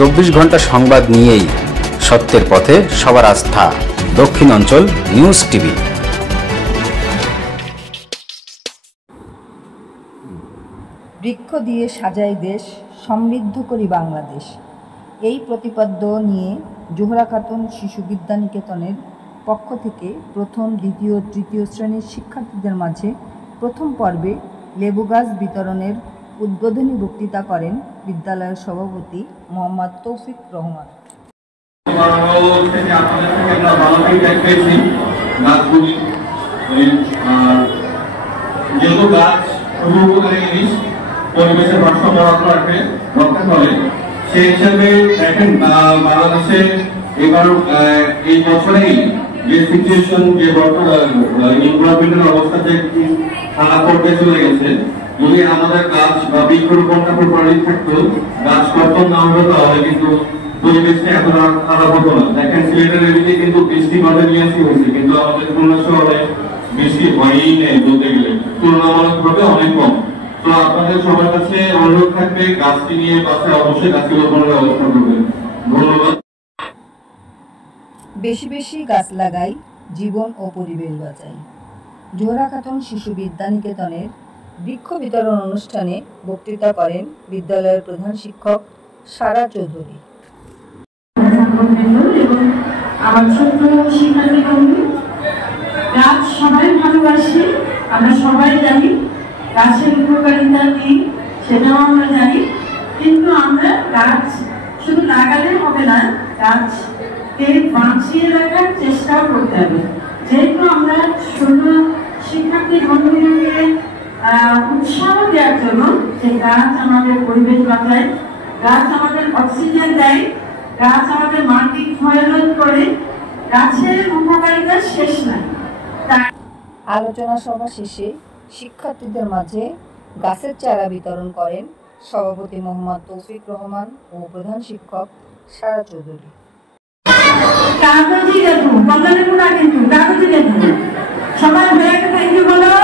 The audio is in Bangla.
24 ঘন্টা সংবাদ নিয়েই সত্যের পথে সবার আস্থা। দক্ষিণ অঞ্চল নিউজ টিভি। বৃক্ষ দিয়ে সাজাই দেশ, সমৃদ্ধ করি বাংলাদেশ। এই প্রতিপাদ্য নিয়ে জোহরা খাতুন শিশু বিদ্যানিকেতনের পক্ষ থেকে প্রথম, দ্বিতীয়, তৃতীয় শ্রেণীর শিক্ষার্থীদের মাঝে প্রথম পর্বে লেবু গাছ বিতরণের উদ্বোধনী বক্তৃতা করেন বিদ্যালয়ের সভাপতি মোহাম্মদ তৌফিক রহমান। পরিবেশের ভারসাম্য রক্ষা করে সেই হিসাবে দেখেন বাংলাদেশে এবার এই বছরেই যে সিচুয়েশন, যে এনভায়রনমেন্টাল অবস্থা যে খারাপ করতে চলে গেছে, যদি আমাদের গাছ বা বৃক্ষরোপণটা প্রপারলি থাকতো, গাছ কর্তন না হতো, তাহলে কিন্তু পরিবেশটা এতটা খারাপ হতো না। দেখেন সিলেটের এদিকে কিন্তু বৃষ্টি বাদে নিয়ে হয়েছে, কিন্তু আমাদের খুলনা শহরে বৃষ্টি হয়ই নেই বলতে গেলে, তুলনামূলকভাবে অনেক কম। তো আপনাদের সবার কাছে অনুরোধ থাকবে, গাছটি নিয়ে বাসায় অবশ্যই গাছটি রোপণের ব্যবস্থা করবেন। ধন্যবাদ। বেশি বেশি গাছ লাগাই, জীবন ও পরিবেশ বাঁচাই। জোহরা খাতুন শিশু বিদ্যানিকেতনের বৃক্ষ বিতরণ অনুষ্ঠানে বক্তৃতা করেন বিদ্যালয়ের প্রধান শিক্ষক সারা চৌধুরী। এবং আমার ছোট্ট শিক্ষার্থী বন্ধু, গাছ সবাই ভালোবাসি, আমরা সবাই জানি গাছের উপকারিতা কি, সেটাও আমরা জানি। কিন্তু আমরা গাছ শুধু লাগালে হবে না, গাছকে বাঁচিয়ে রাখার চেষ্টাও করতে হবে। যেহেতু আমরা ছোট শিক্ষার্থী বন্ধুদেরকে উৎসাহ দেওয়ার জন্য যে গাছ আমাদের পরিবেশ বাঁচায়, গাছ আমাদের অক্সিজেন দেয়, গাছ আমাদের মাটি ক্ষয়রোধ করে, গাছের উপকারিতা শেষ নাই। আলোচনা সভা শেষে শিক্ষার্থীদের মাঝে গাছের চারা বিতরণ করেন সভাপতি মোহাম্মদ তৌফিক রহমান ও প্রধান শিক্ষক সারা চৌধুরী। কাগজই দেখুন, কমলা না কিন্তু কাগজই দেখুন। সবাই হয়ে একটা থ্যাংক ইউ বলো।